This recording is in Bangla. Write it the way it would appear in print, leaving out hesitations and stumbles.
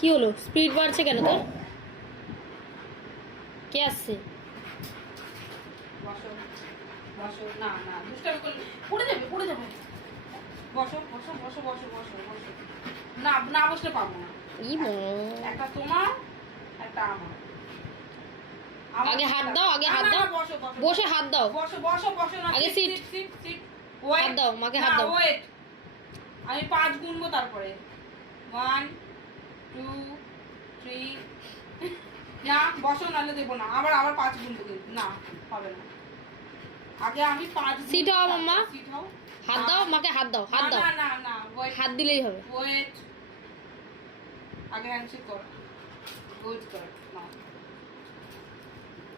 কি হলো? স্পিড বাড়ছে কেন তোর? কে আসছে? বসো বসো, না না দুষ্টামি করলে পড়ে যাবে পড়ে যাবে। বসো বসো বসো বসো বসো বসো। না না বসলে পাবো না। ই মা, একটা তোমার একটা আমার। আগে হাত দাও, আগে হাত দাও। বসো বসো বসে হাত দাও। বসো বসো বসো না, আগে সিট sit। Seat seat. হাত দাও, মাকে হাত দাও। ওয়েট, আমি 5 গুনবো তারপরে 1 2 3। না বসো, নাহলে দেবো না। আবার আবার 5 গুনবো কিন্তু না, হবে না। আগে আমি 5 সিট হও মাম্মা। সিট হও। হাত দাও, মাকে হাত দাও, হাত দাও। না না না ওয়েট, হাত দিলেই হবে। ওয়েট। আগে হ্যান্ডশেক কর। গুড কর।